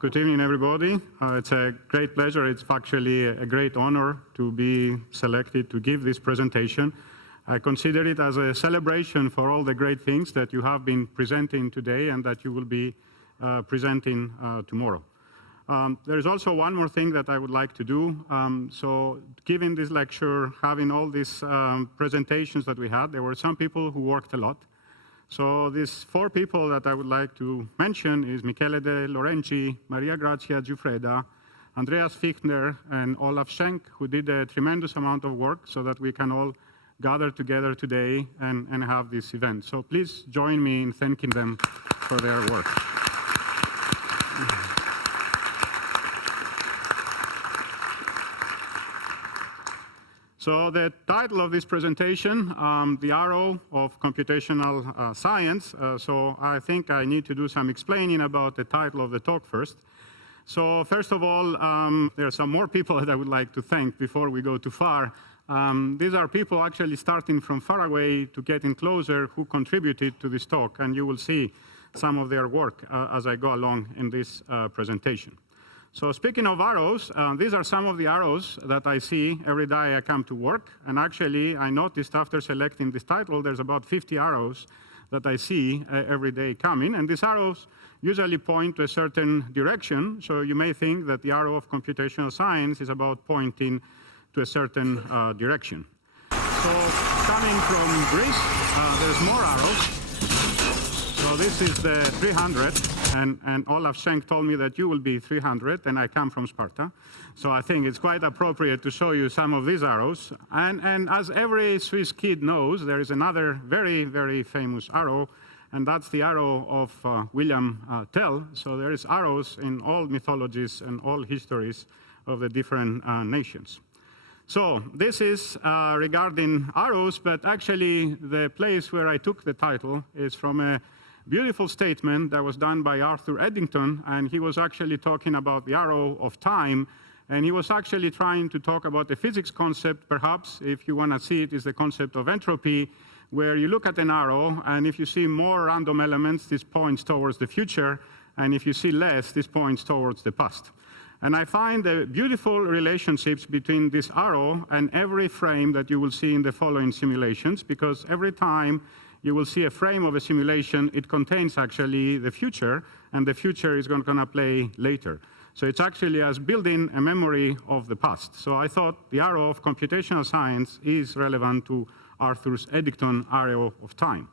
Good evening, everybody. It's a great pleasure. It's actually a great honor to be selected to give this presentation. I consider it as a celebration for all the great things that you have been presenting today and that you will be presenting tomorrow. There is also one more thing that I would like to do. So giving this lecture, having all these presentations that we had, there were some people who worked a lot. So these four people that I would like to mention is Michele De Lorenzi, Maria Grazia Giuffreda, Andreas Fichtner, and Olaf Schenk, who did a tremendous amount of work so that we can all gather together today and have this event. So please join me in thanking them for their work. So the title of this presentation, The Arrow of Computational Science. So I think I need to do some explaining about the title of the talk first. So first of all, there are some more people that I would like to thank before we go too far. These are people actually starting from far away to getting closer who contributed to this talk, and you will see some of their work as I go along in this presentation. So speaking of arrows, these are some of the arrows that I see every day I come to work. And actually, I noticed after selecting this title, there's about 50 arrows that I see every day coming. And these arrows usually point to a certain direction. So you may think that the arrow of computational science is about pointing to a certain direction. So coming from Greece, there's more arrows. So this is the 300. And Olaf Schenk told me that you will be 300, and I come from Sparta. So I think it's quite appropriate to show you some of these arrows. And as every Swiss kid knows, there is another very, very famous arrow, and that's the arrow of William Tell. So there is arrows in all mythologies and all histories of the different nations. So this is regarding arrows, but actually the place where I took the title is from a beautiful statement that was done by Arthur Eddington, and he was actually talking about the arrow of time, and he was actually trying to talk about the physics concept. Perhaps, if you want to see it, is the concept of entropy, where you look at an arrow, and if you see more random elements, this points towards the future, and if you see less, this points towards the past. And I find the beautiful relationships between this arrow and every frame that you will see in the following simulations, because every time you will see a frame of a simulation, it contains actually the future, and the future is going to play later. So it's actually as building a memory of the past. So I thought the arrow of computational science is relevant to Arthur's Eddington arrow of time.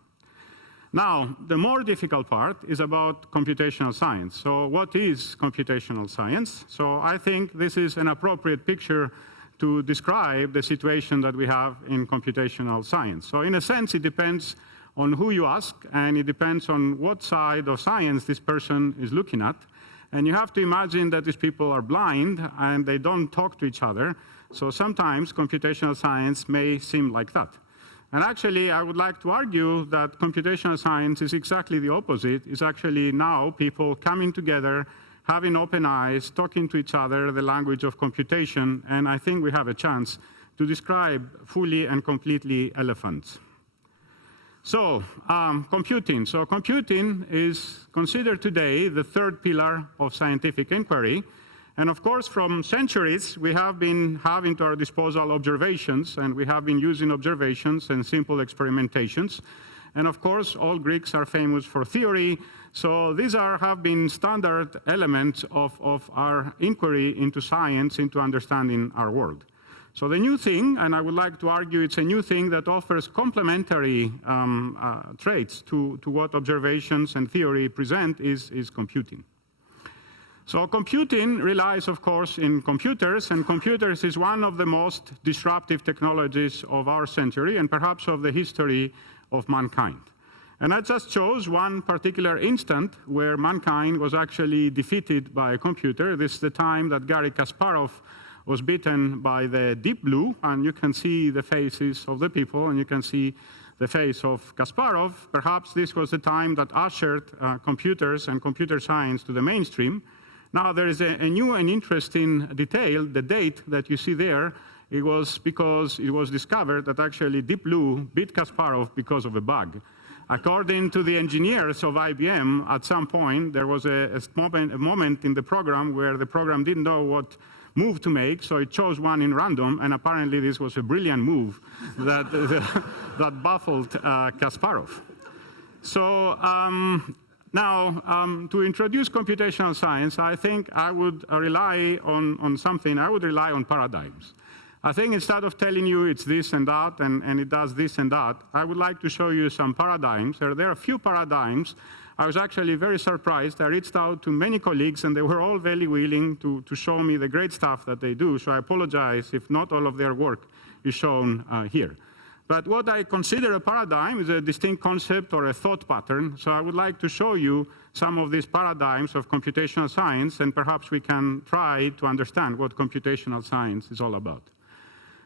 Now, the more difficult part is about computational science. So what is computational science? So I think this is an appropriate picture to describe the situation that we have in computational science. So in a sense, it depends on who you ask, and it depends on what side of science this person is looking at. And you have to imagine that these people are blind, and they don't talk to each other. So sometimes computational science may seem like that. And actually, I would like to argue that computational science is exactly the opposite. It's actually now people coming together, having open eyes, talking to each other, the language of computation, and I think we have a chance to describe fully and completely elephants. So, computing. So computing is considered today the third pillar of scientific inquiry. And of course, from centuries, we have been having to our disposal observations, and we have been using observations and simple experimentations. And of course, all Greeks are famous for theory. So these have been standard elements of our inquiry into science, into understanding our world. So the new thing, and I would like to argue it's a new thing that offers complementary traits to what observations and theory present, is computing. So computing relies, of course, in computers, and computers is one of the most disruptive technologies of our century and perhaps of the history of mankind. And I just chose one particular instant where mankind was actually defeated by a computer. This is the time that Garry Kasparov was beaten by the Deep Blue, and you can see the faces of the people, and you can see the face of Kasparov. Perhaps this was the time that ushered computers and computer science to the mainstream. Now, there is a new and interesting detail. The date that you see there, it was because it was discovered that actually Deep Blue beat Kasparov because of a bug. According to the engineers of IBM, at some point, there was a moment in the program where the program didn't know what move to make, so it chose one in random, and apparently this was a brilliant move that, that baffled Kasparov. So now, to introduce computational science, I think I would rely on something. I would rely on paradigms. I think instead of telling you it's this and that, and it does this and that, I would like to show you some paradigms. There are a few paradigms. I was actually very surprised. I reached out to many colleagues, and they were all very willing to show me the great stuff that they do. So I apologize if not all of their work is shown here. But what I consider a paradigm is a distinct concept or a thought pattern. So I would like to show you some of these paradigms of computational science, and perhaps we can try to understand what computational science is all about.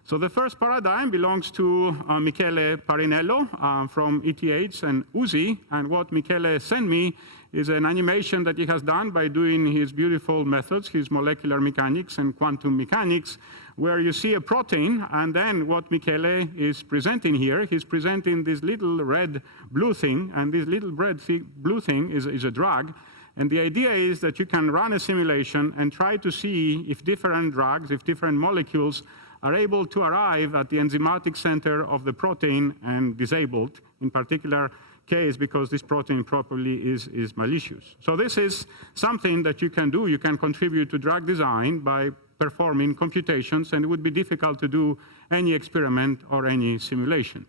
So the first paradigm belongs to Michele Parinello from ETH and USI, and what Michele sent me is an animation that he has done by doing his beautiful methods, his molecular mechanics and quantum mechanics, where you see a protein, and then what Michele is presenting here, he's presenting this little red-blue thing, and this little red-blue thing is a drug. And the idea is that you can run a simulation and try to see if different drugs, if different molecules are able to arrive at the enzymatic center of the protein and disabled, in particular case because this protein probably is malicious. So this is something that you can do. You can contribute to drug design by performing computations, and it would be difficult to do any experiment or any simulation.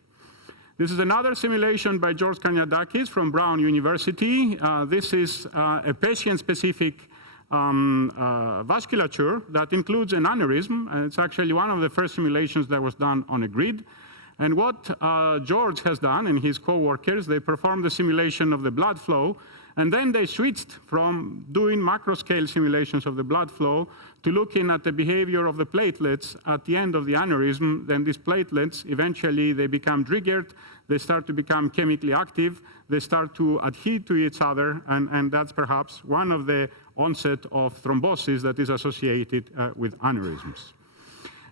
This is another simulation by George Karniadakis from Brown University. This is a patient-specific vasculature that includes an aneurysm, and it's actually one of the first simulations that was done on a grid. And what George has done and his co-workers, they performed the simulation of the blood flow, and then they switched from doing macro-scale simulations of the blood flow to looking at the behavior of the platelets at the end of the aneurysm. Then these platelets, eventually they become triggered, they start to become chemically active, they start to adhere to each other, and that's perhaps one of the onset of thrombosis that is associated with aneurysms.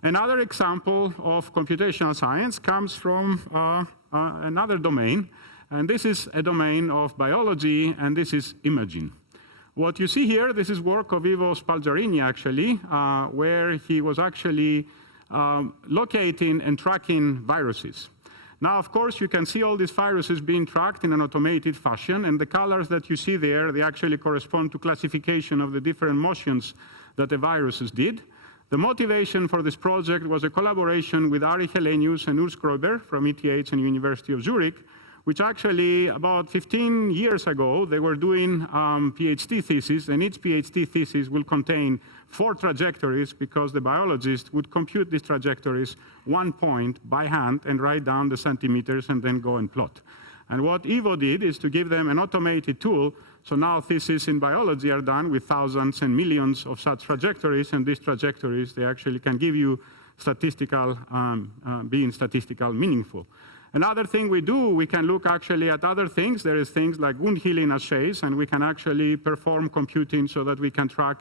Another example of computational science comes from another domain, and this is a domain of biology, and this is imaging. What you see here, this is work of Ivo Spalzarini, actually, where he was actually locating and tracking viruses. Now, of course, you can see all these viruses being tracked in an automated fashion, and the colors that you see there, they actually correspond to classification of the different motions that the viruses did. The motivation for this project was a collaboration with Ari Helenius and Urs Gröber from ETH and University of Zurich, which actually about 15 years ago, they were doing PhD thesis, and each PhD thesis will contain 4 trajectories because the biologist would compute these trajectories 1 point by hand and write down the centimeters and then go and plot. And what Ivo did is to give them an automated tool. So now theses in biology are done with thousands and millions of such trajectories, and these trajectories, they actually can give you statistical, being statistical meaningful. Another thing we do, we can look actually at other things. There is things like wound healing assays, and we can actually perform computing so that we can track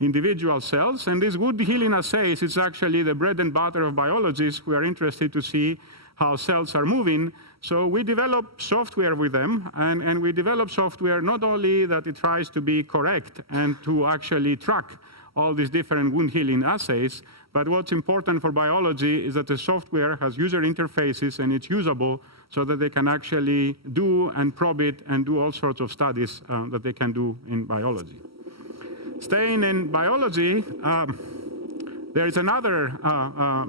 individual cells. And these wound healing assays is actually the bread and butter of biologists who are interested to see how cells are moving. So we develop software with them, and we develop software not only that it tries to be correct and to actually track all these different wound healing assays, but what's important for biology is that the software has user interfaces and it's usable so that they can actually do and probe it and do all sorts of studies that they can do in biology. Staying in biology, there is another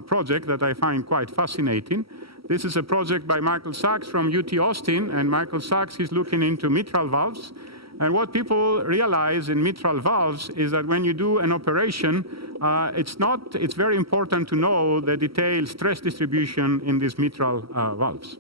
project that I find quite fascinating. This is a project by Michael Sachs from UT Austin, and Michael Sachs is looking into mitral valves. And what people realize in mitral valves is that when you do an operation, it's very important to know the detailed stress distribution in these mitral valves.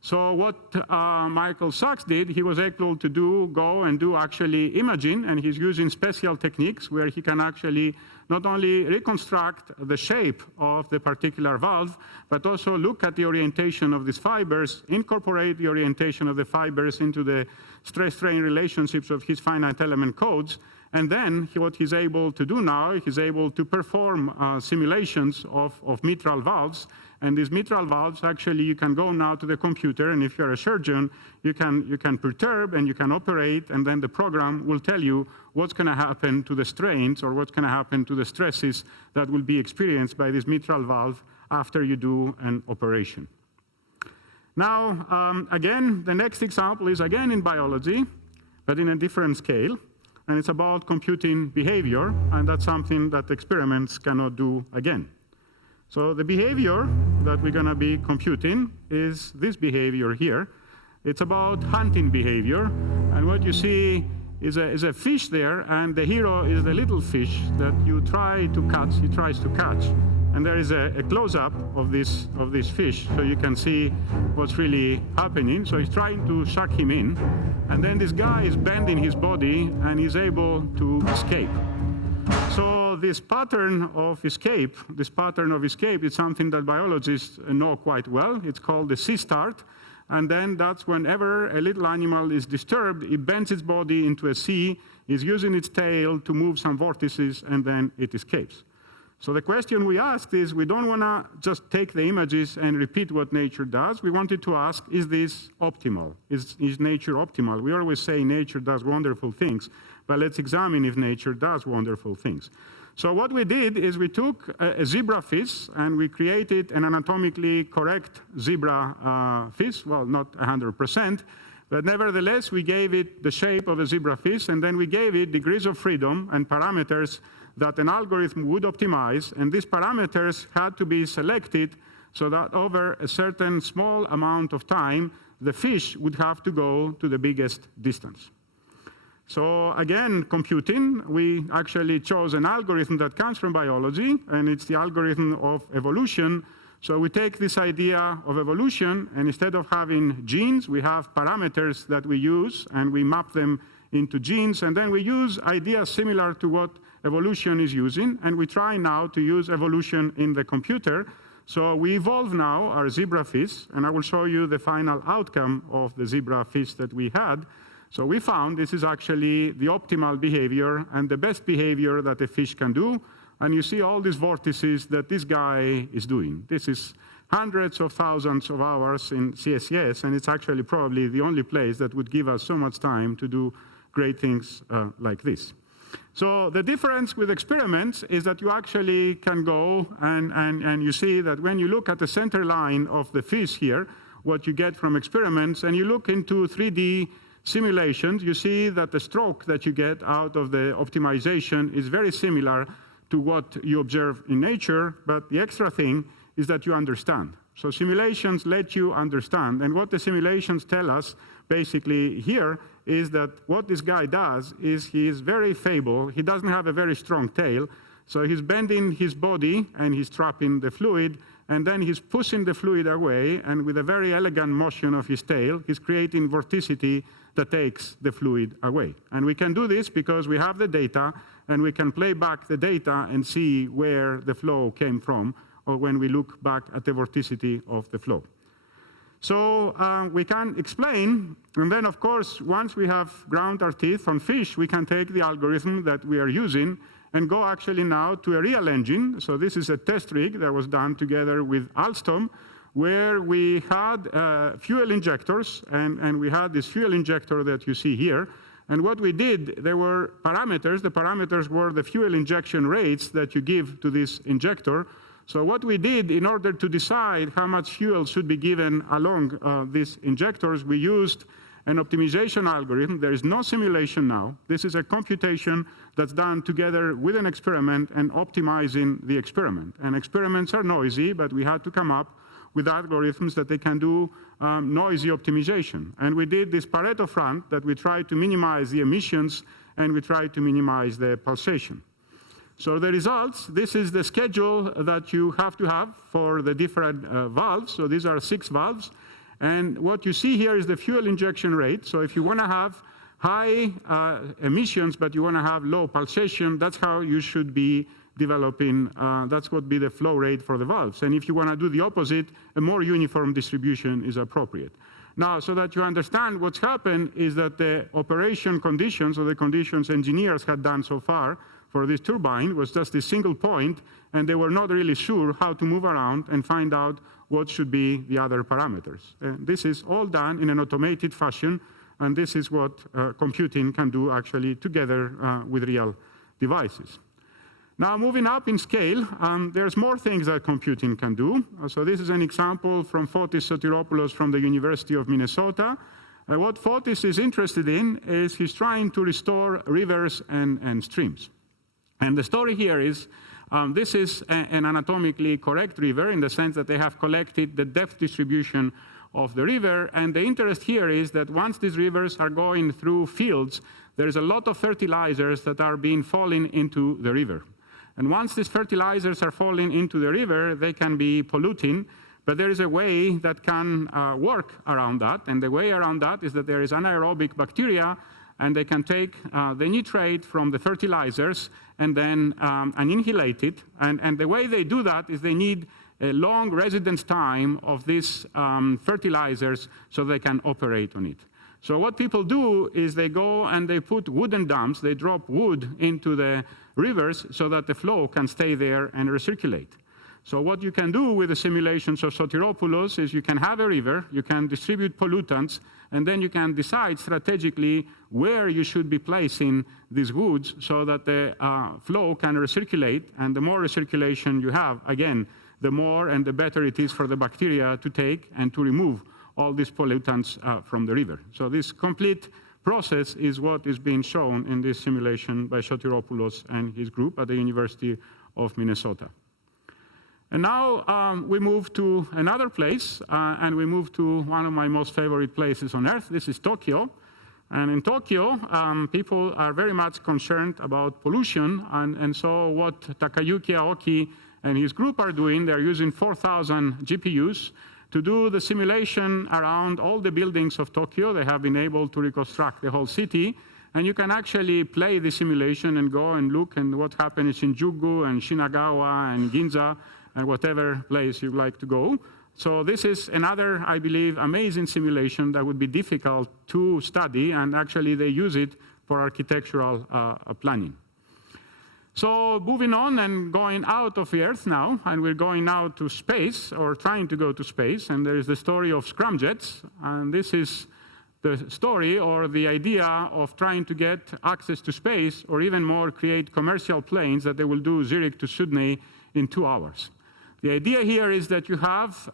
So what Michael Sachs did, he was able to go and do actually imaging, and he's using special techniques where he can actually not only reconstruct the shape of the particular valve, but also look at the orientation of these fibers, incorporate the orientation of the fibers into the stress-strain relationships of his finite element codes, And then what he's able to do now, he's able to perform simulations of mitral valves. And these mitral valves, actually, you can go now to the computer, and if you're a surgeon, you can perturb and you can operate, and then the program will tell you what's going to happen to the strains or what's going to happen to the stresses that will be experienced by this mitral valve after you do an operation. Now, again, the next example is again in biology, but in a different scale. And it's about computing behavior, and that's something that experiments cannot do again. So the behavior that we're going to be computing is this behavior here. It's about hunting behavior, and what you see is a fish there, and the hero is the little fish that you try to catch, he tries to catch. And there is a close-up of this fish, so you can see what's really happening. So he's trying to suck him in, and then this guy is bending his body, and he's able to escape. So this pattern of escape is something that biologists know quite well. It's called the C-start, and then that's whenever a little animal is disturbed, it bends its body into a C, is using its tail to move some vortices, and then it escapes. So the question we asked is, we don't want to just take the images and repeat what nature does. We wanted to ask, is this optimal? Is nature optimal? We always say nature does wonderful things, but let's examine if nature does wonderful things. So what we did is we took a zebra fish and we created an anatomically correct zebra fish. Well, not 100%, but nevertheless, we gave it the shape of a zebra fish, and then we gave it degrees of freedom and parameters that an algorithm would optimize, and these parameters had to be selected so that over a certain small amount of time, the fish would have to go to the biggest distance. So again, computing, we actually chose an algorithm that comes from biology, and it's the algorithm of evolution. So we take this idea of evolution, and instead of having genes, we have parameters that we use, and we map them into genes, and then we use ideas similar to what evolution is using, and we try now to use evolution in the computer. So we evolve now our zebra fish, and I will show you the final outcome of the zebra fish that we had. So we found this is actually the optimal behavior and the best behavior that a fish can do. And you see all these vortices that this guy is doing. This is hundreds of thousands of hours in CSCS, and it's actually probably the only place that would give us so much time to do great things like this. So the difference with experiments is that you actually can go and you see that when you look at the center line of the fish here, what you get from experiments, and you look into 3D simulations, you see that the stroke that you get out of the optimization is very similar to what you observe in nature, but the extra thing is that you understand. So simulations let you understand, and what the simulations tell us basically here is that what this guy does is he is very feeble. He doesn't have a very strong tail, so he's bending his body and he's trapping the fluid, and then he's pushing the fluid away, and with a very elegant motion of his tail, he's creating vorticity that takes the fluid away. And we can do this because we have the data, and we can play back the data and see where the flow came from, or when we look back at the vorticity of the flow. So we can explain, and then of course, once we have ground our teeth on fish, we can take the algorithm that we are using and go actually now to a real engine. So this is a test rig that was done together with Alstom, where we had fuel injectors, and we had this fuel injector that you see here. And what we did, there were parameters. The parameters were the fuel injection rates that you give to this injector. So what we did in order to decide how much fuel should be given along these injectors, we used an optimization algorithm. There is no simulation now. This is a computation that's done together with an experiment and optimizing the experiment. And experiments are noisy, but we had to come up with algorithms that they can do noisy optimization. And we did this Pareto front that we try to minimize the emissions and we try to minimize the pulsation. So the results, this is the schedule that you have to have for the different valves. So these are 6 valves. And what you see here is the fuel injection rate. So if you want to have high emissions, but you want to have low pulsation, that's how you should be developing, that's what be the flow rate for the valves. And if you want to do the opposite, a more uniform distribution is appropriate. Now, so that you understand what's happened is that the operation conditions, or the conditions engineers had done so far for this turbine, was just a single point, and they were not really sure how to move around and find out what should be the other parameters. This is all done in an automated fashion, and this is what computing can do actually together with real devices. Now, moving up in scale, there's more things that computing can do. So this is an example from Fotis Sotiropoulos from the University of Minnesota. What Fotis is interested in is he's trying to restore rivers and streams. And the story here is, this is an anatomically correct river in the sense that they have collected the depth distribution of the river. And the interest here is that once these rivers are going through fields, there's a lot of fertilizers that are being falling into the river. And once these fertilizers are falling into the river, they can be polluting, but there is a way that can work around that. And the way around that is that there is anaerobic bacteria, and they can take the nitrate from the fertilizers and then annihilate it. And the way they do that is they need a long residence time of these fertilizers so they can operate on it. So what people do is they go and they put wooden dams, they drop wood into the rivers so that the flow can stay there and recirculate. So what you can do with the simulations of Sotiropoulos is you can have a river, you can distribute pollutants, and then you can decide strategically where you should be placing these woods so that the flow can recirculate, and the more recirculation you have, again, the more and the better it is for the bacteria to take and to remove all these pollutants from the river. So this complete process is what is being shown in this simulation by Sotiropoulos and his group at the University of Minnesota. And now we move to another place, and we move to one of my most favorite places on Earth. This is Tokyo. And in Tokyo, people are very much concerned about pollution. And so what Takayuki Aoki and his group are doing, they're using 4,000 GPUs to do the simulation around all the buildings of Tokyo. They have been able to reconstruct the whole city. And you can actually play the simulation and go and look at what happened in Shinjuku and Shinagawa and Ginza and whatever place you'd like to go. So this is another, I believe, amazing simulation that would be difficult to study, and actually they use it for architectural planning. So moving on and going out of the Earth now, and we're going now to space, or trying to go to space, and there is the story of scramjets, and this is the story or the idea of trying to get access to space, or even more, create commercial planes that they will do Zurich to Sydney in 2 hours. The idea here is that you have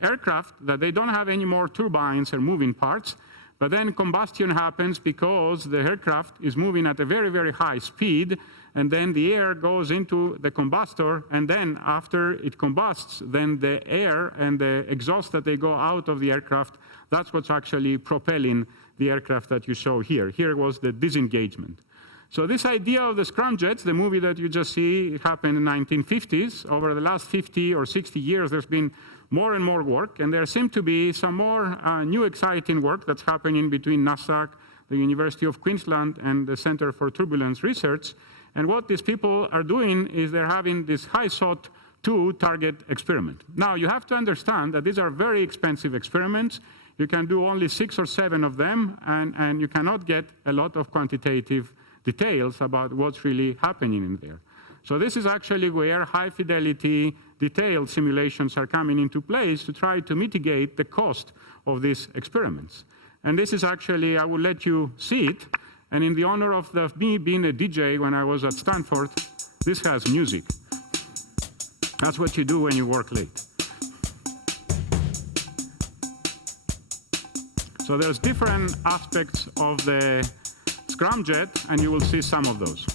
aircraft that they don't have any more turbines or moving parts, but then combustion happens because the aircraft is moving at a very, very high speed, and then the air goes into the combustor, and then after it combusts, then the air and the exhaust that they go out of the aircraft, that's what's actually propelling the aircraft that you saw here. Here was the disengagement. So this idea of the scramjets, the movie that you just see, it happened in the 1950s. Over the last 50 or 60 years, there's been more and more work, and there seemed to be some more new exciting work that's happening between NASA, the University of Queensland, and the Center for Turbulence Research. And what these people are doing is they're having this HISOT-2 target experiment. Now, you have to understand that these are very expensive experiments. You can do only 6 or 7 of them, and you cannot get a lot of quantitative details about what's really happening in there. So this is actually where high-fidelity, detailed simulations are coming into place to try to mitigate the cost of these experiments. And this is actually, I will let you see it. And in the honor of me being a DJ when I was at Stanford, this has music. That's what you do when you work late. So there's different aspects of the scramjet, and you will see some of those.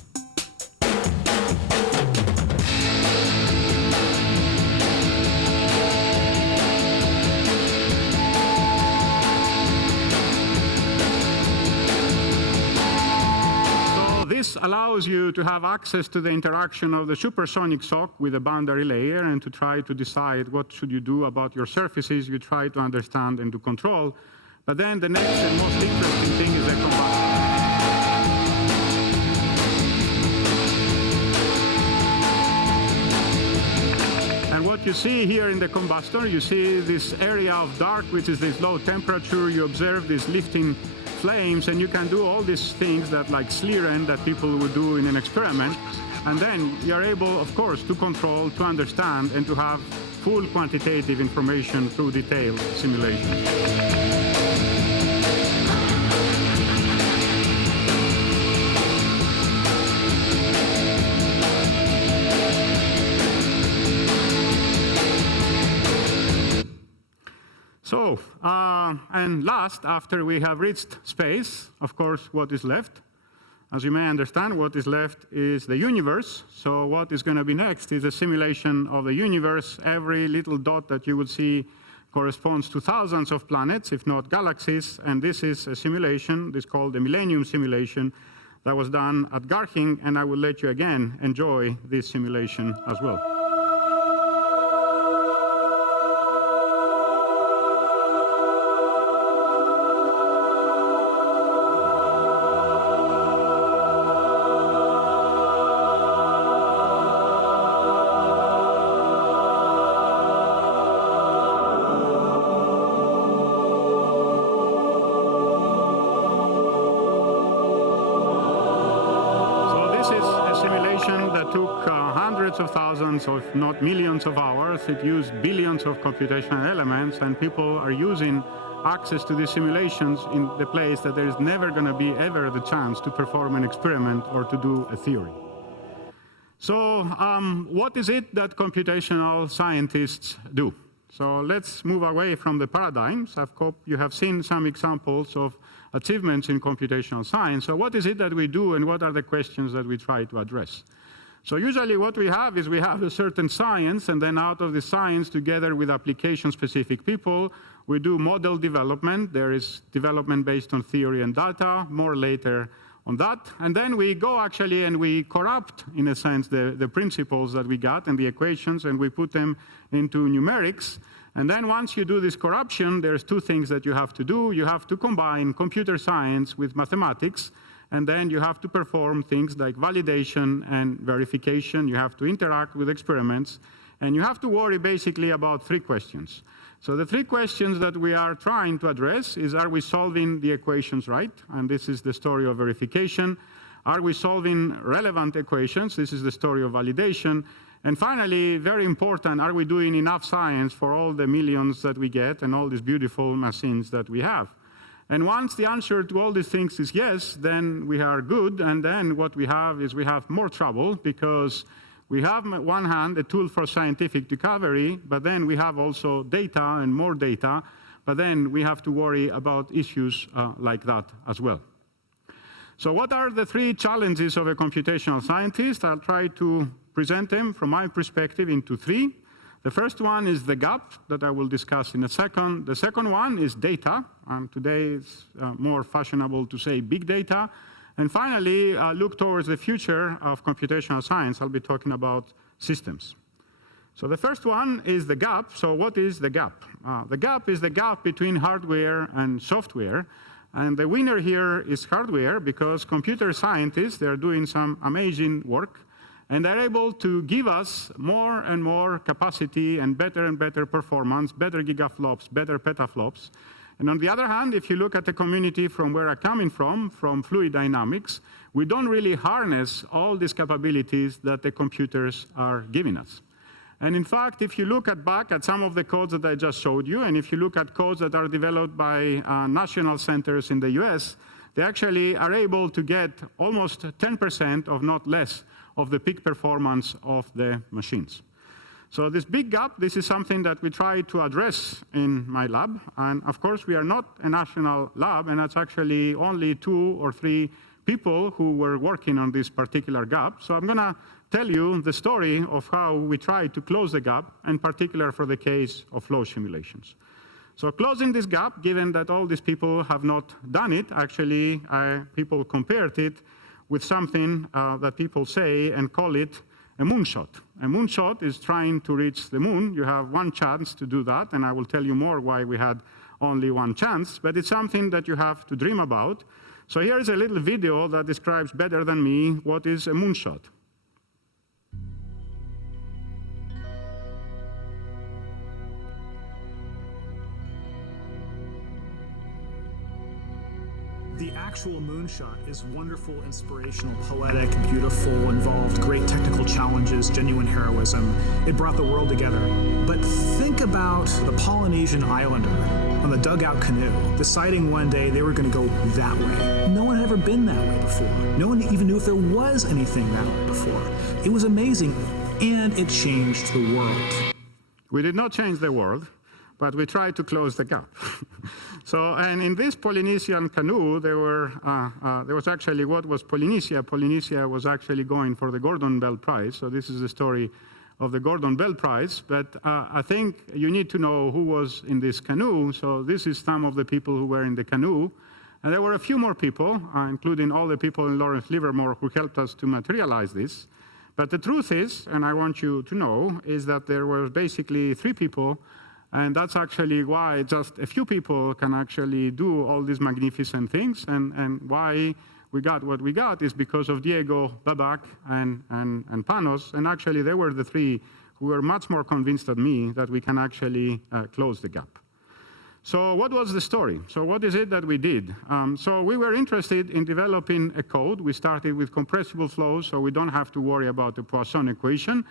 This allows you to have access to the interaction of the supersonic sock with the boundary layer, and to try to decide what should you do about your surfaces. You try to understand and to control. But then the next and most interesting thing is the combustion. And what you you see here in the combustor, you see this area of dark, which is this low temperature. You observe these lifting flames, and you can do all these things that, like Slieren, that people would do in an experiment. And then you're able, of course, to control, to understand, and to have full quantitative information through detailed simulation. So, and last, after we have reached space, of course, what is left? As you may understand, what is left is the universe. So what is going to be next is a simulation of the universe. Every little dot that you will see corresponds to thousands of planets, if not galaxies. And this is a simulation, this is called the Millennium Simulation, that was done at Garching. And I will let you again enjoy this simulation as well. Of thousands, if not millions of hours. It used billions of computational elements, and people are using access to these simulations in the place that there is never going to be ever the chance to perform an experiment or to do a theory. So what is it that computational scientists do? So let's move away from the paradigms. I hope you have seen some examples of achievements in computational science. So what is it that we do, and what are the questions that we try to address? So usually what we have is we have a certain science, and then out of the science, together with application-specific people, we do model development. There is development based on theory and data, more later on that. And then we go actually and we corrupt, in a sense, the principles that we got and the equations, and we put them into numerics. And then once you do this corruption, there's two things that you have to do. You have to combine computer science with mathematics, and then you have to perform things like validation and verification. You have to interact with experiments, and you have to worry basically about three questions. So the three questions that we are trying to address is, are we solving the equations right? And this is the story of verification. Are we solving relevant equations? This is the story of validation. And finally, very important, are we doing enough science for all the millions that we get and all these beautiful machines that we have? And once the answer to all these things is yes, then we are good. And then what we have is we have more trouble, because we have, on one hand, a tool for scientific discovery, but then we have also data and more data. But then we have to worry about issues like that as well. So what are the three challenges of a computational scientist? I'll try to present them from my perspective into three. The first one is the gap that I will discuss in a second. The second one is data. Today it's more fashionable to say big data. And finally, look towards the future of computational science. I'll be talking about systems. So the first one is the gap. So what is the gap? The gap is the gap between hardware and software. And the winner here is hardware, because computer scientists, they're doing some amazing work. And they're able to give us more and more capacity and better performance, better gigaflops, better petaflops. And on the other hand, if you look at the community from where I'm coming from fluid dynamics, we don't really harness all these capabilities that the computers are giving us. And in fact, if you look back at some of the codes that I just showed you, and if you look at codes that are developed by national centers in the US, they actually are able to get almost 10% of not less of the peak performance of the machines. So this big gap, this is something that we try to address in my lab. And of course, we are not a national lab, and that's actually only 2 or 3 people who were working on this particular gap. So I'm going to tell you the story of how we try to close the gap, in particular for the case of flow simulations. So closing this gap, given that all these people have not done it, actually people compared it with something that people say and call it a moonshot. A moonshot is trying to reach the moon. You have one chance to do that, and I will tell you more why we had only one chance, but it's something that you have to dream about. So here is a little video that describes better than me what is a moonshot. actual moonshot is wonderful, inspirational, poetic, beautiful, involved great technical challenges, genuine heroism. It brought the world together. But think about the Polynesian islander on the dugout canoe, deciding one day they were going to go that way. No one had ever been that way before. No one even knew if there was anything that way before. It was amazing, and it changed the world. We did not change the world, but we tried to close the gap. And in this Polynesian canoe, there was actually what was Polynesia. Polynesia was actually going for the Gordon Bell Prize. So this is the story of the Gordon Bell Prize. But I think you need to know who was in this canoe. So this is some of the people who were in the canoe. And there were a few more people, including all the people in Lawrence Livermore who helped us to materialize this. But the truth is, and I want you to know, is that there were basically 3 people. And that's actually why just a few people can actually do all these magnificent things. And why we got what we got is because of Diego, Babak, and Panos. And actually, they were the 3 who were much more convinced than me that we can actually close the gap. So what was the story? So what is it that we did? So we were interested in developing a code. We started with compressible flows, so we don't have to worry about the Poisson equation.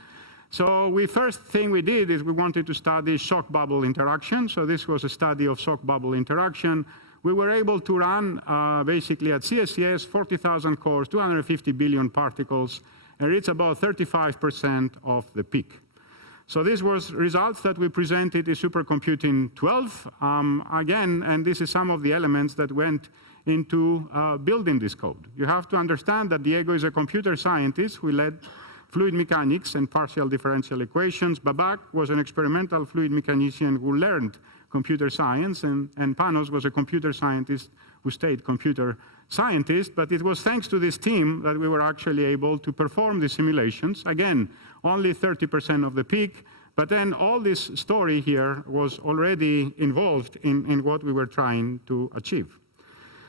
So the first thing we did is we wanted to study shock bubble interaction. So this was a study of shock bubble interaction. We were able to run basically at CSCS 40,000 cores, 250 billion particles, and reach about 35% of the peak. So these were results that we presented in Supercomputing 12. Again, and this is some of the elements that went into building this code. You have to understand that Diego is a computer scientist who led fluid mechanics and partial differential equations. Babak was an experimental fluid mechanician who learned computer science, and Panos was a computer scientist who stayed computer scientist. But it was thanks to this team that we were actually able to perform the simulations. Again, only 30% of the peak, but then all this story here was already involved in what we were trying to achieve.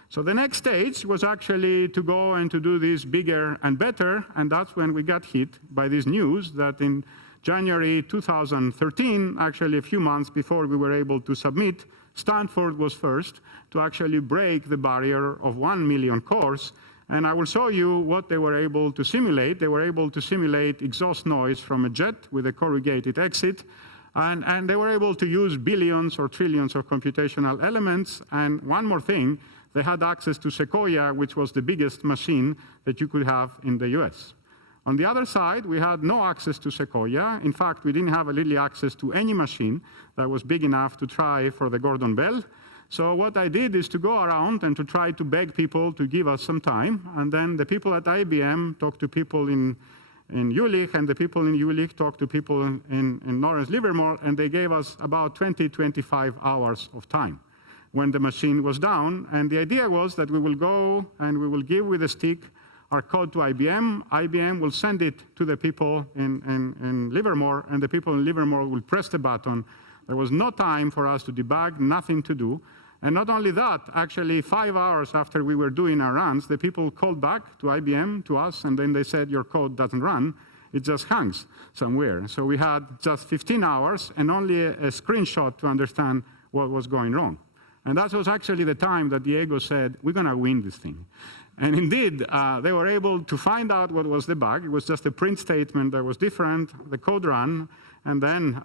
So the next stage was actually to go and to do this bigger and better, and that's when we got hit by this news that in January 2013, actually a few months before we were able to submit, Stanford was first to actually break the barrier of 1 million cores. And I will show you what they were able to simulate. They were able to simulate exhaust noise from a jet with a corrugated exit. And they were able to use billions or trillions of computational elements. And one more thing, they had access to Sequoia, which was the biggest machine that you could have in the US. On the other side, we had no access to Sequoia. In fact, we didn't have really access to any machine that was big enough to try for the Gordon Bell. So what I did is to go around and to try to beg people to give us some time. And then the people at IBM talked to people in Jülich, and the people in Jülich talked to people in Lawrence Livermore, and they gave us about 20, 25 hours of time when the machine was down. And the idea was that we will go and we will give with a stick our code to IBM. IBM will send it to the people in Livermore, and the people in Livermore will press the button. There was no time for us to debug, nothing to do. And not only that, actually 5 hours after we were doing our runs, the people called back to IBM, to us, and then they said, your code doesn't run. It just hangs somewhere. So we had just 15 hours and only a screenshot to understand what was going wrong. And that was actually the time that Diego said, we're going to win this thing. And indeed, they were able to find out what was the bug. It was just a print statement that was different. The code ran. And then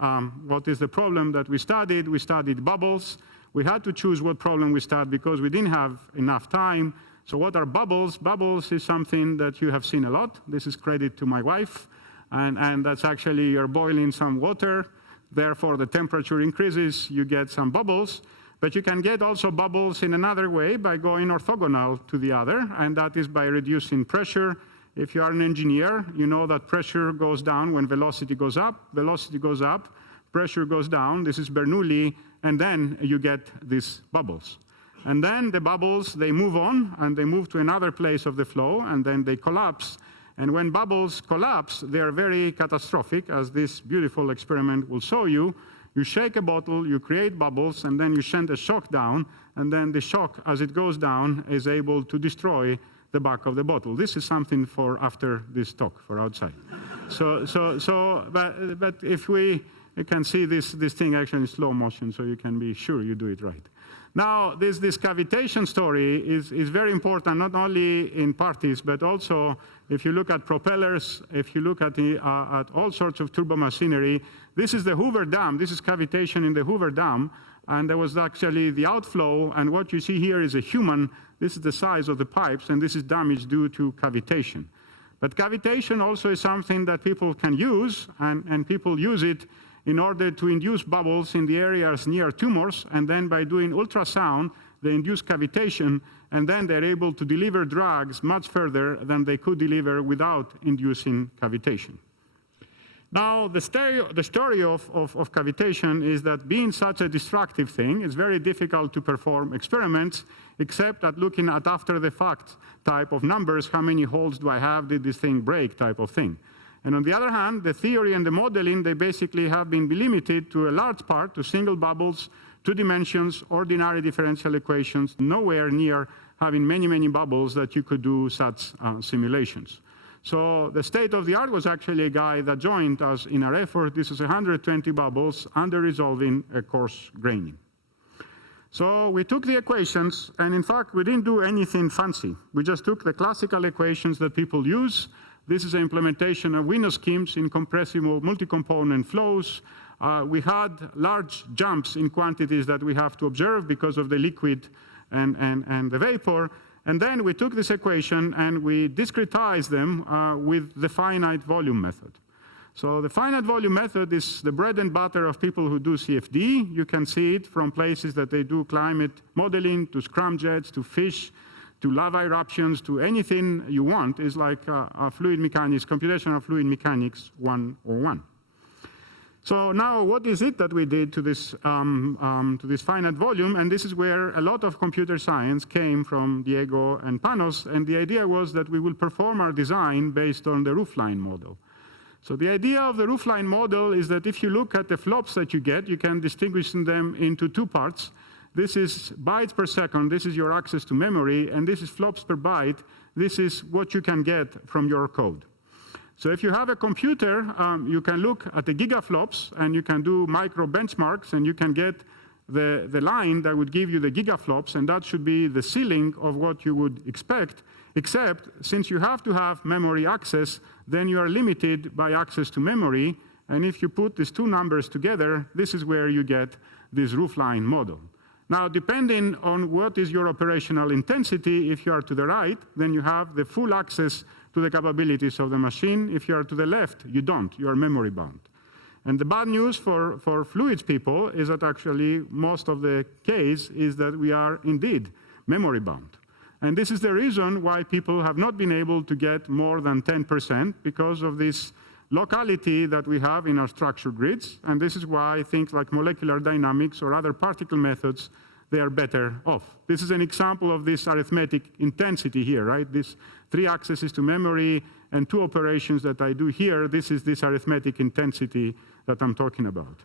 what is the problem that we studied? We studied bubbles. We had to choose what problem we start because we didn't have enough time. So what are bubbles? Bubbles is something that you have seen a lot. This is credit to my wife. And that's actually you're boiling some water. Therefore, the temperature increases. You get some bubbles. But you can get also bubbles in another way by going orthogonal to the other, and that is by reducing pressure. If you are an engineer, you know that pressure goes down when velocity goes up. Velocity goes up, pressure goes down. This is Bernoulli, and then you get these bubbles. And then the bubbles, they move on, and they move to another place of the flow, and then they collapse. And when bubbles collapse, they are very catastrophic, as this beautiful experiment will show you. You shake a bottle, you create bubbles, and then you send a shock down, and then the shock, as it goes down, is able to destroy the back of the bottle. This is something for after this talk, for outside. But if you can see this thing actually in slow motion, so you can be sure you do it right. Now, this cavitation story is very important, not only in parties, but also if you look at propellers, if you look at all sorts of turbomachinery. This is the Hoover Dam. This is cavitation in the Hoover Dam. And there was actually the outflow. And what you see here is a human. This is the size of the pipes. And this is damage due to cavitation. But cavitation also is something that people can use. And people use it in order to induce bubbles in the areas near tumors, and then by doing ultrasound, they induce cavitation, and then they're able to deliver drugs much further than they could deliver without inducing cavitation. Now, the story of cavitation is that being such a destructive thing, it's very difficult to perform experiments, except at looking at after-the-fact type of numbers, how many holes do I have, did this thing break type of thing. And on the other hand, the theory and the modeling, they basically have been limited to a large part to single bubbles, 2 dimensions, ordinary differential equations, nowhere near having many, many bubbles that you could do such simulations. So the state of the art was actually a guy that joined us in our effort. This is 120 bubbles under resolving a coarse graining. So we took the equations, and in fact, we didn't do anything fancy. We just took the classical equations that people use. This is an implementation of window schemes in compressible multi-component flows. We had large jumps in quantities that we have to observe because of the liquid and the vapor. And then we took this equation and we discretized them with the finite volume method. So the finite volume method is the bread and butter of people who do CFD. You can see it from places that they do climate modeling, to scramjets, to fish, to lava eruptions, to anything you want, is like fluid mechanics, computational fluid mechanics 101. So now, what is it that we did to this finite volume? And this is where a lot of computer science came from Diego and Panos. And the idea was that we will perform our design based on the roofline model. So the idea of the roofline model is that if you look at the flops that you get, you can distinguish them into 2 parts. This is bytes per second. This is your access to memory. And this is flops per byte. This is what you can get from your code. So if you have a computer, you can look at the gigaflops, and you can do micro benchmarks, and you can get the line that would give you the gigaflops, and that should be the ceiling of what you would expect, except since you have to have memory access, then you are limited by access to memory. And if you put these 2 numbers together, this is where you get this roofline model. Now, depending on what is your operational intensity, if you are to the right, then you have the full access to the capabilities of the machine. If you are to the left, you don't. You are memory bound. And the bad news for fluids people is that actually most of the case is that we are indeed memory bound. And this is the reason why people have not been able to get more than 10% because of this locality that we have in our structure grids. And this is why things like molecular dynamics or other particle methods, they are better off. This is an example of this arithmetic intensity here, right? This 3 accesses to memory and 2 operations that I do here. This is this arithmetic intensity that I'm talking about.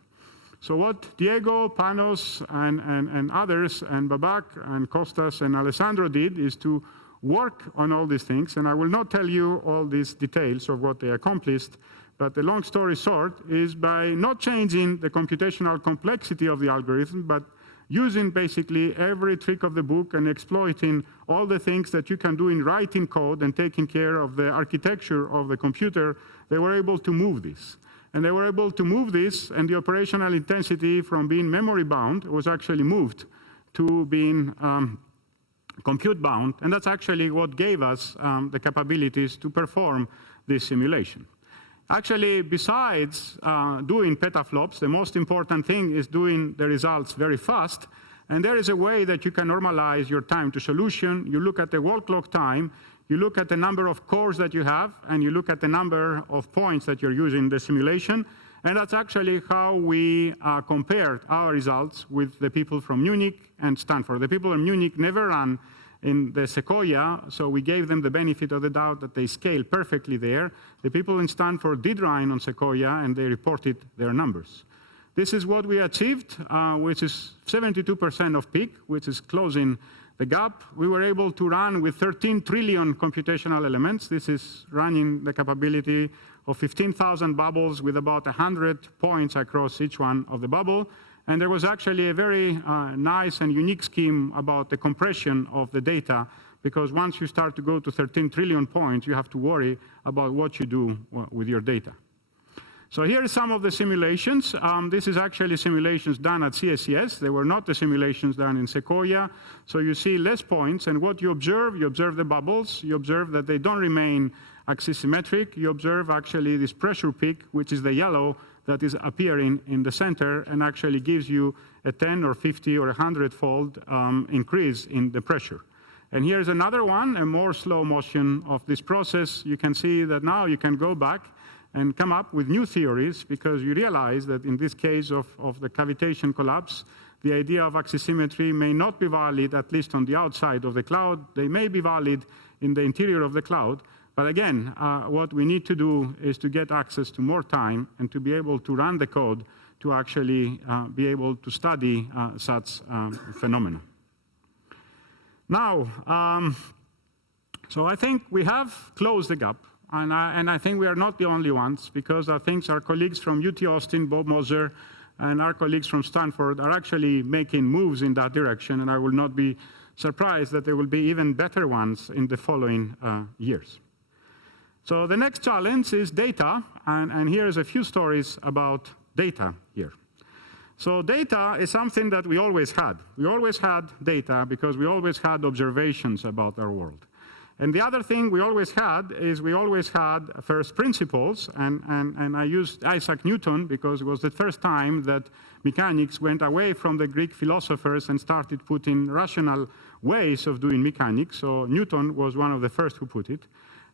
So what Diego, Panos, and others, and Babak, and Kostas, and Alessandro did is to work on all these things. And I will not tell you all these details of what they accomplished. But the long story short is by not changing the computational complexity of the algorithm, but using basically every trick of the book and exploiting all the things that you can do in writing code and taking care of the architecture of the computer, they were able to move this. And they were able to move this, and the operational intensity from being memory bound was actually moved to being compute bound. And that's actually what gave us the capabilities to perform this simulation. Actually, besides doing petaflops, the most important thing is doing the results very fast. And there is a way that you can normalize your time to solution. You look at the wall clock time, you look at the number of cores that you have, and you look at the number of points that you're using in the simulation. And that's actually how we compared our results with the people from Munich and Stanford. The people in Munich never ran in the Sequoia, so we gave them the benefit of the doubt that they scaled perfectly there. The people in Stanford did run on Sequoia, and they reported their numbers. This is what we achieved, which is 72% of peak, which is closing the gap. We were able to run with 13 trillion computational elements. This is running the capability of 15,000 bubbles with about 100 points across each one of the bubble. And there was actually a very nice and unique scheme about the compression of the data, because once you start to go to 13 trillion points, you have to worry about what you do with your data. So here are some of the simulations. This is actually simulations done at CSCS. They were not the simulations done in Sequoia. So you see less points, and what you observe the bubbles. You observe that they don't remain axisymmetric. You observe actually this pressure peak, which is the yellow that is appearing in the center and actually gives you a 10 or 50 or 100-fold increase in the pressure. And here's another one, a more slow motion of this process. You can see that now you can go back and come up with new theories, because you realize that in this case of the cavitation collapse, the idea of axisymmetry may not be valid, at least on the outside of the cloud. They may be valid in the interior of the cloud. But again, what we need to do is to get access to more time and to be able to run the code to actually be able to study such phenomena. Now, so I think we have closed the gap. And I think we are not the only ones, because I think our colleagues from UT Austin, Bob Moser, and our colleagues from Stanford are actually making moves in that direction, and I will not be surprised that there will be even better ones in the following years. So the next challenge is data, and here's a few stories about data here. So data is something that we always had. We always had data because we always had observations about our world. And the other thing we always had is we always had first principles, and I used Isaac Newton because it was the first time that mechanics went away from the Greek philosophers and started putting rational ways of doing mechanics. So Newton was one of the first who put it.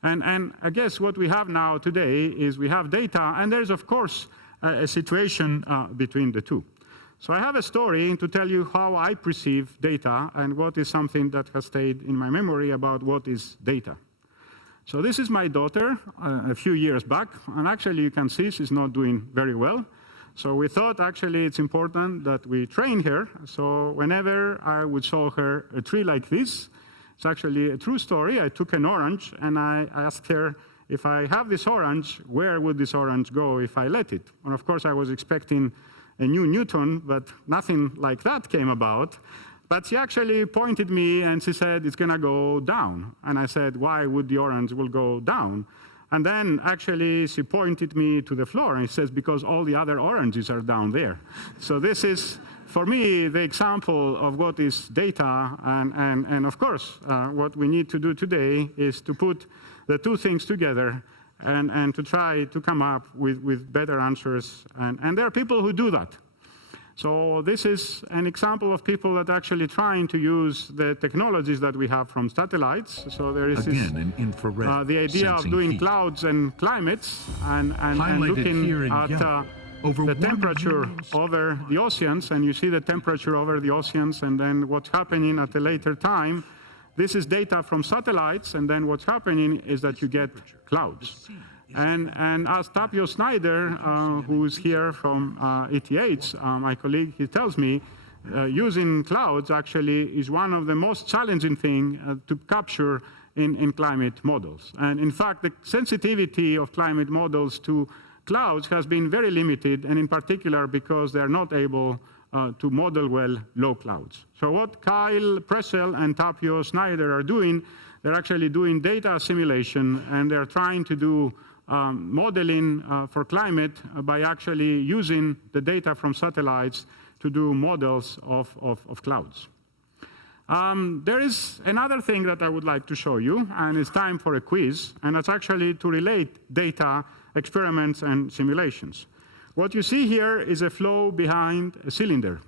And I guess what we have now today is we have data, and there's, of course, a situation between the two. So I have a story to tell you how I perceive data and what is something that has stayed in my memory about what is data. So this is my daughter a few years back, and actually you can see she's not doing very well. So we thought actually it's important that we train her. So whenever I would show her a tree like this, it's actually a true story. I took an orange and I asked her, if I have this orange, where would this orange go if I let it? And of course I was expecting a new Newton, but nothing like that came about. But she actually pointed me and she said, it's going to go down. And I said, why would the orange will go down? And then actually she pointed me to the floor and she says, because all the other oranges are down there. So this is, for me, the example of what is data. And of course, what we need to do today is to put the two things together and to try to come up with better answers. And there are people who do that. So this is an example of people that are actually trying to use the technologies that we have from satellites. So there is an infrared the idea of doing heat. Clouds and climates and looking at the temperature over the oceans. And you see the temperature over the oceans and then what's happening at a later time. This is data from satellites, and then what's happening is that you get clouds. And as Tapio Snyder, who's here from ETH, my colleague, he tells me, using clouds actually is one of the most challenging things to capture in climate models. And in fact, the sensitivity of climate models to clouds has been very limited, and in particular because they're not able to model well low clouds. So what Kyle Pressel and Tapio Snyder are doing, they're actually doing data assimilation, and they're trying to do modeling for climate by actually using the data from satellites to do models of clouds. There is another thing that I would like to show you, and it's time for a quiz, and it's actually to relate data, experiments, and simulations. What you see here is a flow behind a cylinder.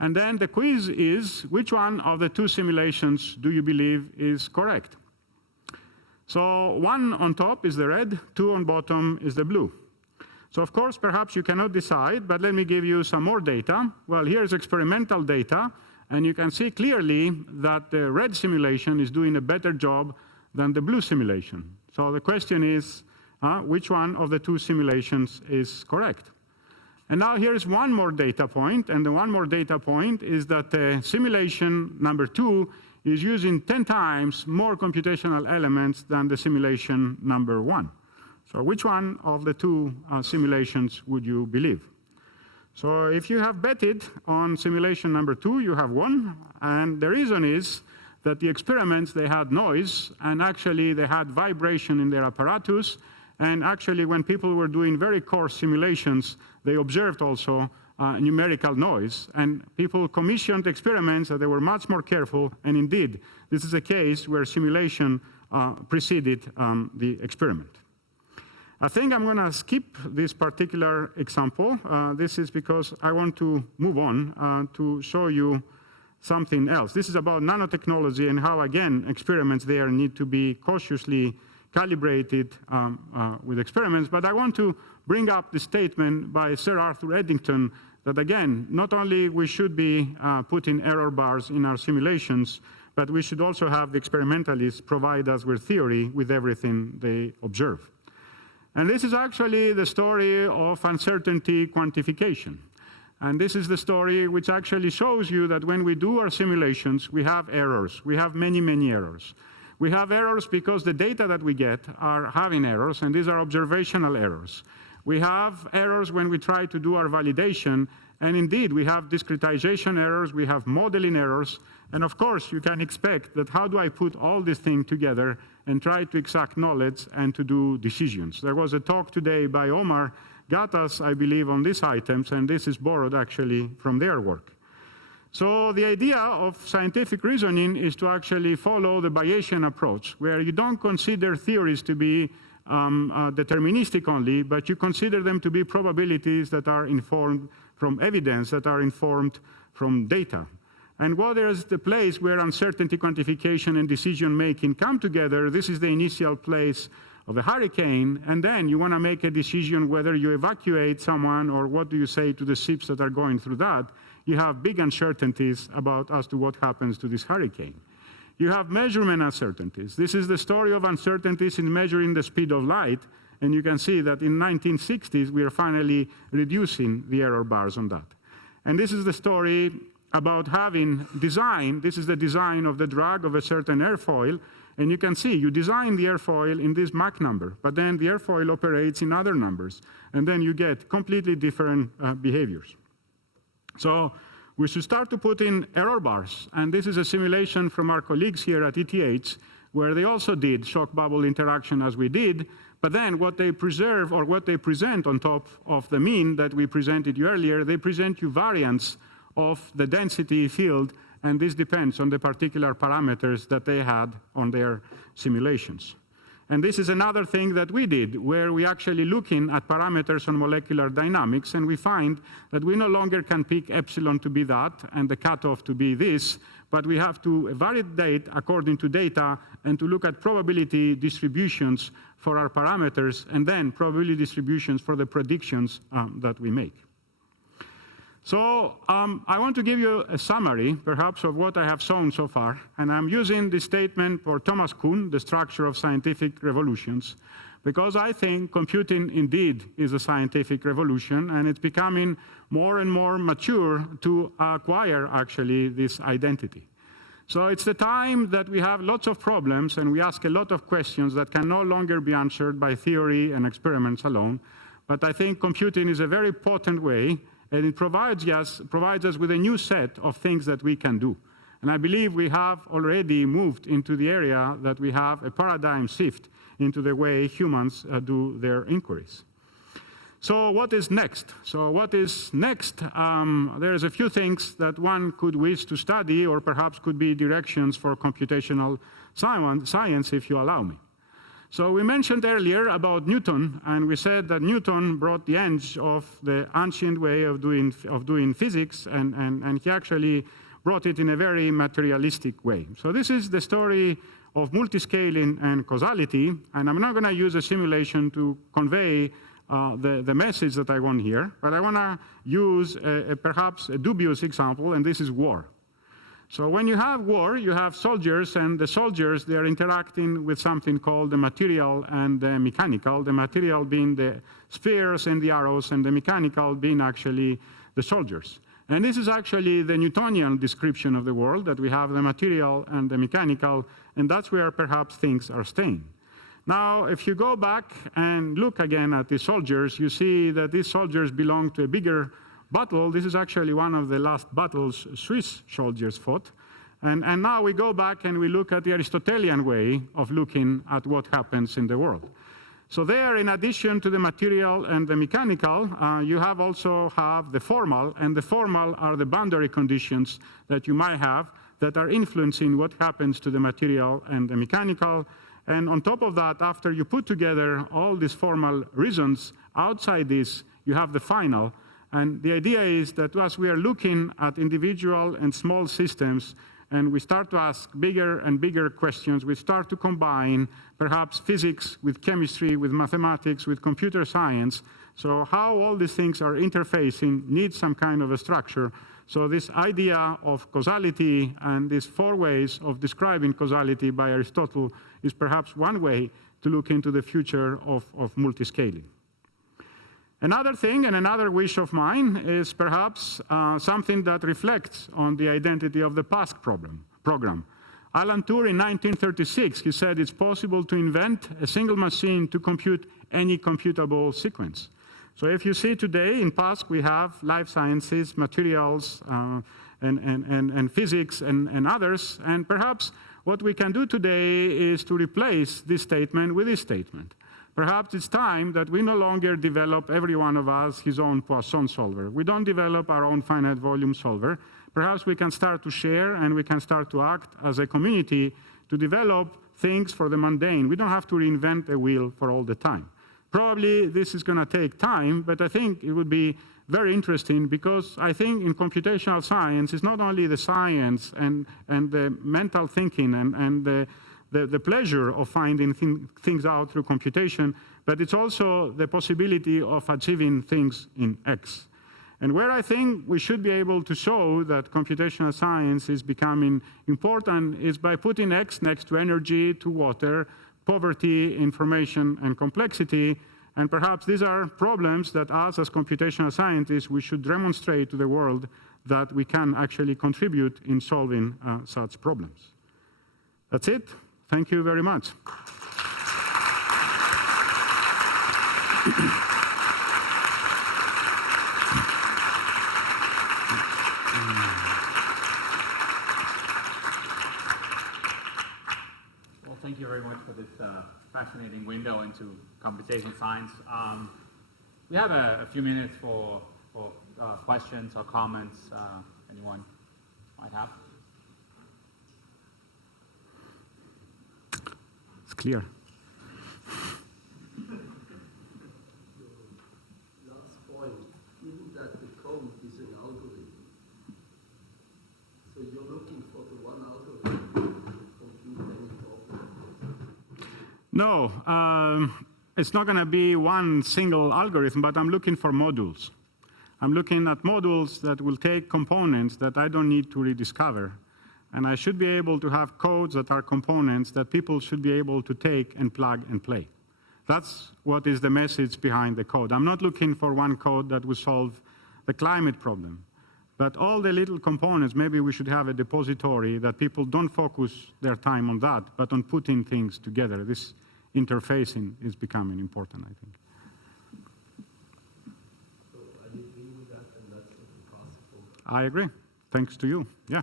And then the quiz is, which one of the two simulations do you believe is correct? So 1 on top is the red, 2 on bottom is the blue. So of course, perhaps you cannot decide, but let me give you some more data. Well, here's experimental data, and you can see clearly that the red simulation is doing a better job than the blue simulation. So the question is, which one of the two simulations is correct? And now here's one more data point, and the one more data point is that simulation number 2 is using 10 times more computational elements than the simulation number 1. So which one of the two simulations would you believe? So if you have betted on simulation number 2, you have won. And the reason is that the experiments, they had noise, and actually they had vibration in their apparatus. And actually, when people were doing very coarse simulations, they observed also numerical noise. And people commissioned experiments that they were much more careful. And indeed, this is a case where simulation preceded the experiment. I think I'm going to skip this particular example. This is because I want to move on to show you something else. This is about nanotechnology and how, again, experiments there need to be cautiously calibrated with experiments. But I want to bring up the statement by Sir Arthur Eddington that, again, not only we should be putting error bars in our simulations, but we should also have the experimentalists provide us with theory with everything they observe. And this is actually the story of uncertainty quantification. And this is the story which actually shows you that when we do our simulations, we have errors. We have many, many errors. We have errors because the data that we get are having errors, and these are observational errors. We have errors when we try to do our validation, and indeed, we have discretization errors, we have modeling errors, and of course, you can expect that how do I put all these things together and try to extract knowledge and to do decisions. There was a talk today by Omar Gattas, I believe, on these items, and this is borrowed actually from their work. So the idea of scientific reasoning is to actually follow the Bayesian approach, where you don't consider theories to be deterministic only, but you consider them to be probabilities that are informed from evidence, that are informed from data. And what is the place where uncertainty quantification and decision-making come together? This is the initial place of a hurricane, and then you want to make a decision whether you evacuate someone or what do you say to the ships that are going through that. You have big uncertainties about as to what happens to this hurricane. You have measurement uncertainties. This is the story of uncertainties in measuring the speed of light, and you can see that in 1960s, we are finally reducing the error bars on that. And this is the story about having design. This is the design of the drag of a certain airfoil, and you can see you design the airfoil in this Mach number, but then the airfoil operates in other numbers, and then you get completely different behaviors. So we should start to put in error bars, and this is a simulation from our colleagues here at ETH, where they also did shock bubble interaction as we did, but then what they preserve or what they present on top of the mean that we presented you earlier, they present you variance of the density field, and this depends on the particular parameters that they had on their simulations. And this is another thing that we did, where we actually looking at parameters on molecular dynamics, and we find that we no longer can pick epsilon to be that and the cutoff to be this, but we have to validate according to data and to look at probability distributions for our parameters, and then probability distributions for the predictions that we make. So I want to give you a summary, perhaps, of what I have shown so far. And I'm using this statement for Thomas Kuhn, The Structure of Scientific Revolutions, because I think computing indeed is a scientific revolution, and it's becoming more and more mature to acquire, actually, this identity. So it's the time that we have lots of problems, and we ask a lot of questions that can no longer be answered by theory and experiments alone. But I think computing is a very potent way, and it provides us with a new set of things that we can do. And I believe we have already moved into the area that we have a paradigm shift into the way humans do their inquiries. So what is next? So what is next? There's a few things that one could wish to study, or perhaps could be directions for computational science, if you allow me. So we mentioned earlier about Newton, and we said that Newton brought the end of the ancient way of doing physics, and he actually brought it in a very materialistic way. So this is the story of multiscaling and causality, and I'm not going to use a simulation to convey the message that I want here, but I want to use perhaps a dubious example, and this is war. So when you have war, you have soldiers, and the soldiers, they are interacting with something called the material and the mechanical, the material being the spears and the arrows, and the mechanical being actually the soldiers. And this is actually the Newtonian description of the world, that we have the material and the mechanical, and that's where perhaps things are staying. Now, if you go back and look again at the soldiers, you see that these soldiers belong to a bigger battle, this is actually one of the last battles Swiss soldiers fought. And now we go back and we look at the Aristotelian way of looking at what happens in the world. So there, in addition to the material and the mechanical, you also have the formal, and the formal are the boundary conditions that you might have that are influencing what happens to the material and the mechanical. And on top of that, after you put together all these formal reasons, outside this, you have the final. And the idea is that as we are looking at individual and small systems, and we start to ask bigger and bigger questions, we start to combine perhaps physics with chemistry, with mathematics, with computer science. So how all these things are interfacing needs some kind of a structure. So this idea of causality and these 4 ways of describing causality by Aristotle is perhaps one way to look into the future of multiscaling. Another thing and another wish of mine is perhaps something that reflects on the identity of the PASC program. Alan Turing in 1936, he said it's possible to invent a single machine to compute any computable sequence. So if you see today in PASC, we have life sciences, materials, and physics and others. And perhaps what we can do today is to replace this statement with this statement. Perhaps it's time that we no longer develop, every one of us, his own Poisson solver. We don't develop our own finite volume solver. Perhaps we can start to share and we can start to act as a community to develop things for the mundane. We don't have to reinvent the wheel for all the time. Probably this is going to take time, but I think it would be very interesting because I think in computational science, it's not only the science and the mental thinking and the pleasure of finding things out through computation, but it's also the possibility of achieving things in X. And where I think we should be able to show that computational science is becoming important is by putting X next to energy, to water, poverty, information, and complexity. And perhaps these are problems that us as computational scientists, we should demonstrate to the world that we can actually contribute in solving such problems. That's it. Thank you very much. Well, thank you very much for this fascinating window into computational science. We have a few minutes for questions or comments anyone might have. It's clear. Last point, given that the code is an algorithm, so you're looking for the one algorithm to compute any problem? No, it's not going to be one single algorithm, but I'm looking for modules. I'm looking at modules that will take components that I don't need to rediscover. And I should be able to have codes that are components that people should be able to take and plug and play. That's what is the message behind the code. I'm not looking for one code that will solve the climate problem. But all the little components, maybe we should have a depository that people don't focus their time on that, but on putting things together. This interfacing is becoming important, I think. So I agree with that, and that's possible. I agree. Thanks to you. Yeah.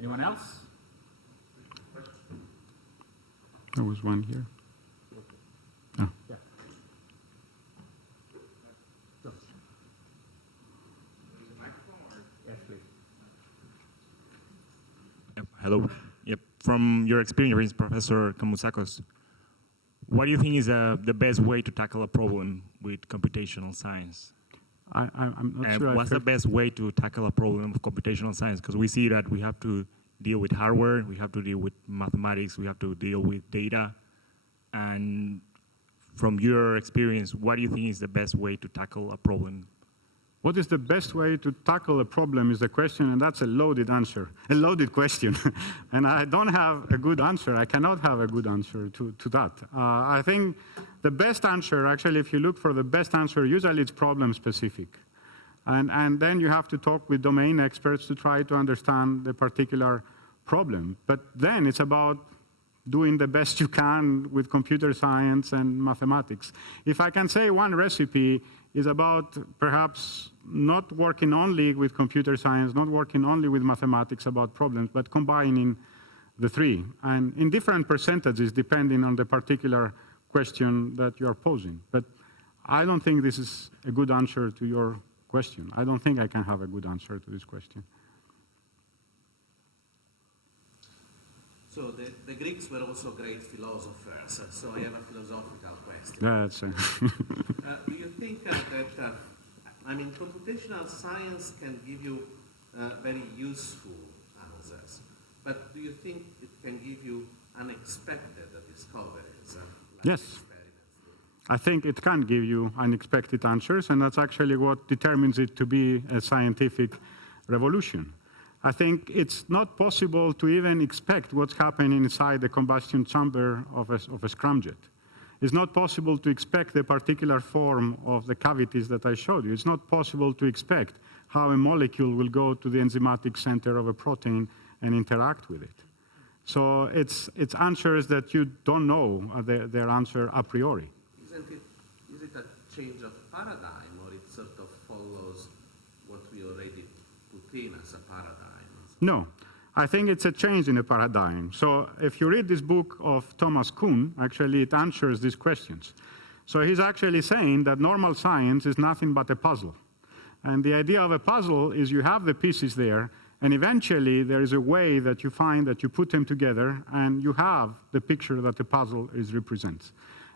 Anyone else? There was one here. Oh. Yeah. Yes, please. Yep. Hello. Yep. From your experience, Professor Koumoutsakos, what do you think is the best way to tackle a problem with computational science? I'm not sure. What's the best way to tackle a problem of computational science? Because we see that we have to deal with hardware, we have to deal with mathematics, we have to deal with data. And from your experience, what do you think is the best way to tackle a problem? What is the best way to tackle a problem is the question, and that's a loaded answer, a loaded question. And I don't have a good answer. I cannot have a good answer to that. I think the best answer, actually, if you look for the best answer, usually it's problem specific. And then you have to talk with domain experts to try to understand the particular problem. But then it's about doing the best you can with computer science and mathematics. If I can say one recipe is about perhaps not working only with computer science, not working only with mathematics about problems, but combining the three, and in different percentages depending on the particular question that you are posing. But I don't think this is a good answer to your question. I don't think I can have a good answer to this question. So the Greeks were also great philosophers, so I have a philosophical question. That's Do you think that, I mean, computational science can give you very useful answers, but do you think it can give you unexpected discoveries? Like Yes. experiments do? I think it can give you unexpected answers, and that's actually what determines it to be a scientific revolution. I think it's not possible to even expect what's happening inside the combustion chamber of a scramjet. It's not possible to expect the particular form of the cavities that I showed you. It's not possible to expect how a molecule will go to the enzymatic center of a protein and interact with it. So it's answers that you don't know their answer a priori. Is it a change of paradigm, or it sort of follows what we already put in as a paradigm? No, I think it's a change in the paradigm. So if you read this book of Thomas Kuhn, actually it answers these questions. So he's actually saying that normal science is nothing but a puzzle. And the idea of a puzzle is you have the pieces there, and eventually there is a way that you find that you put them together, and you have the picture that the puzzle represents.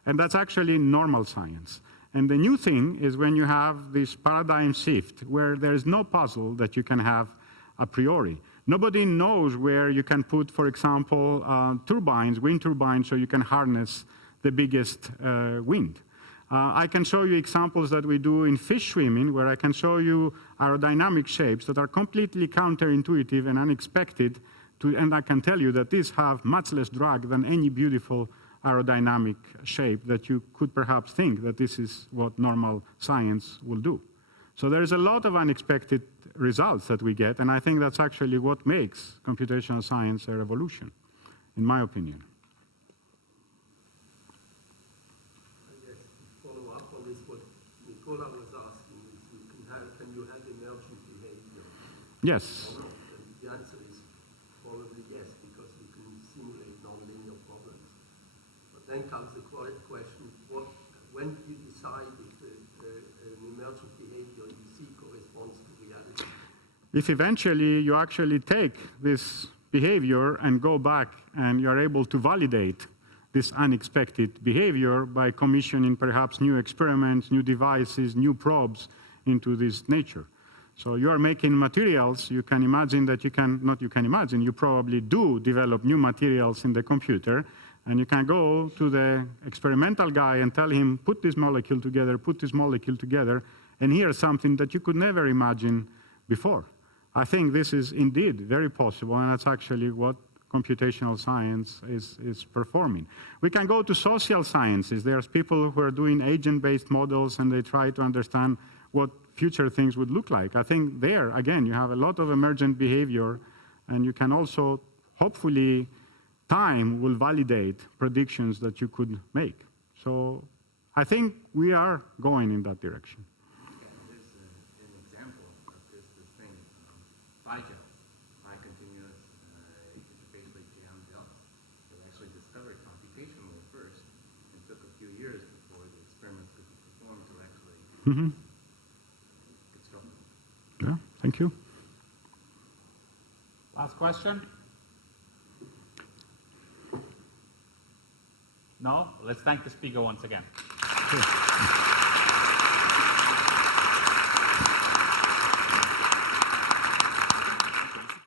And that's actually normal science. And the new thing is when you have this paradigm shift, where there is no puzzle that you can have a priori. Nobody knows where you can put, for example, turbines, wind turbines, so you can harness the biggest wind. I can show you examples that we do in fish swimming, where I can show you aerodynamic shapes that are completely counterintuitive and unexpected, and I can tell you that these have much less drag than any beautiful aerodynamic shape that you could perhaps think that this is what normal science will do. So there is a lot of unexpected results that we get, and I think that's actually what makes computational science a revolution, in my opinion. I guess to follow up on this, what Nicola was asking is, can you have emergent behavior? Yes. Or not? And the answer is probably yes, because you can simulate nonlinear problems. But then comes the question, when do you decide if an emergent behavior you see corresponds to reality? If eventually you actually take this behavior and go back and you're able to validate this unexpected behavior by commissioning perhaps new experiments, new devices, new probes into this nature. So you are making materials, you can imagine that you probably do develop new materials in the computer, and you can go to the experimental guy and tell him, put this molecule together, and here's something that you could never imagine before. I think this is indeed very possible, and that's actually what computational science is performing. We can go to social sciences. There's people who are doing agent-based models, and they try to understand what future things would look like. I think there, again, you have a lot of emergent behavior, and you can also, hopefully, time will validate predictions that you could make. So I think we are going in that direction. There's an example of this thing, FIGEL, high continuous interface with jam gels. They were actually discovered computationally first, and took a few years before the experiments could be performed to actually get started. Yeah, thank you. Last question? No? Let's thank the speaker once again. Sure.